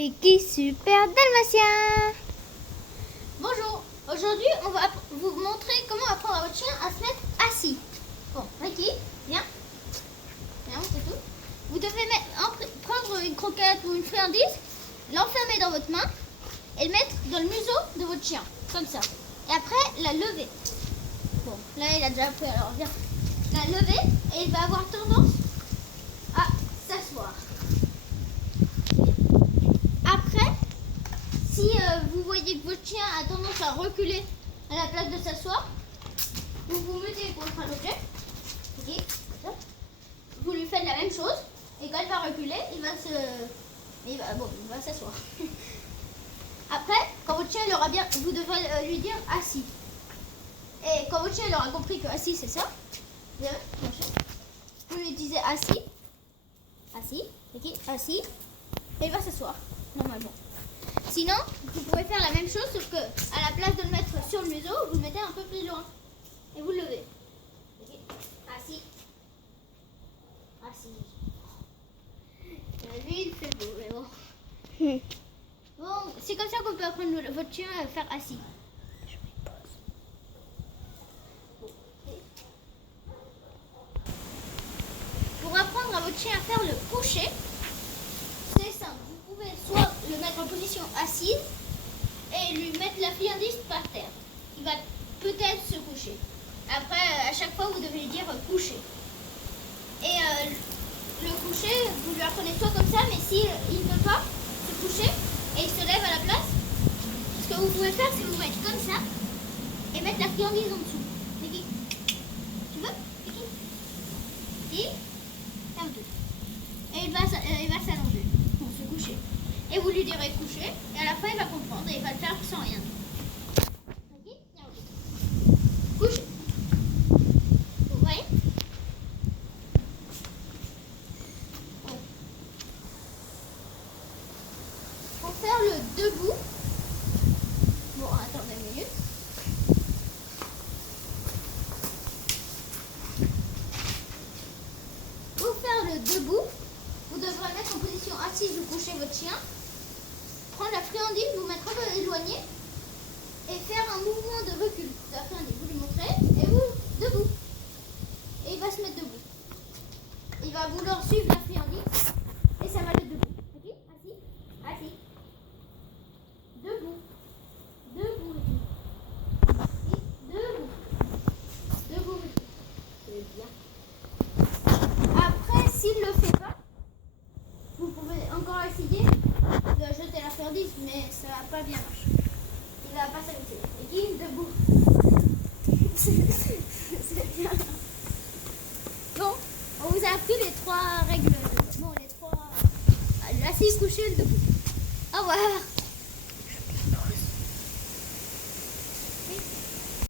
Ricky Super Dalmatien. Bonjour, aujourd'hui on va vous montrer comment apprendre à votre chien à se mettre assis. Bon, Ricky, viens. Viens, c'est tout. Vous devez prendre une croquette ou une friandise, l'enfermer dans votre main et le mettre dans le museau de votre chien, comme ça. Et après, la lever. Bon, là il a déjà appris, alors viens. La lever et il va avoir tendance à s'asseoir. Après, si vous voyez que votre chien a tendance à reculer à la place de s'asseoir, vous vous mettez contre un objet, okay, vous lui faites la même chose, et quand il va reculer, il va s'asseoir. Après, quand votre chien aura bien, vous devrez lui dire assis. Et quand votre chien aura compris que assis c'est ça, vous lui disiez assis, assis, okay, assis, et il va s'asseoir normalement. Sinon, vous pouvez faire la même chose, sauf que à la place de le mettre sur le museau, vous le mettez un peu plus loin. Et vous le levez. Okay. Assis. Assis. Lui, il fait beau, mais bon. Bon, c'est comme ça qu'on peut apprendre votre chien à faire assis. Pour apprendre à votre chien à faire le coucher, c'est simple. Vous pouvez soit le mettre en position assise et lui mettre la friandise par terre. Il va peut-être se coucher. Après, à chaque fois, vous devez lui dire coucher. Et le coucher, vous lui apprenez soit comme ça, mais s'il ne peut pas se coucher et il se lève à la place, ce que vous pouvez faire, c'est vous mettre comme ça et mettre la friandise en dessous. Vicky, tu veux? Vicky? Et ferme-le. Et il va s'allonger pour se coucher. Et vous lui direz coucher, et à la fin il va comprendre et il va le faire sans rien. Ok? Couche. Vous voyez? Bon. Pour faire le debout, bon, attendez une minute. Pour faire le debout, vous devrez mettre en position assise ou coucher votre chien, prendre la friandise, vous mettre un peu éloigné et faire un mouvement de recul. La friandise, vous lui montrez et vous, debout. Et il va se mettre debout. Il va vouloir suivre la friandise et ça va le debout. Ok? Assis, assis. Debout. Debout. Et debout. Debout. C'est bien. Après, s'il ne le fait pas, vous pouvez encore essayer de jeter la friandise, mais ça va pas bien marcher. Il va pas s'arrêter. Et qui debout. C'est bien. Bon, on vous a appris les trois règles. Bon, les trois. L'assis, couché, le debout. Au revoir.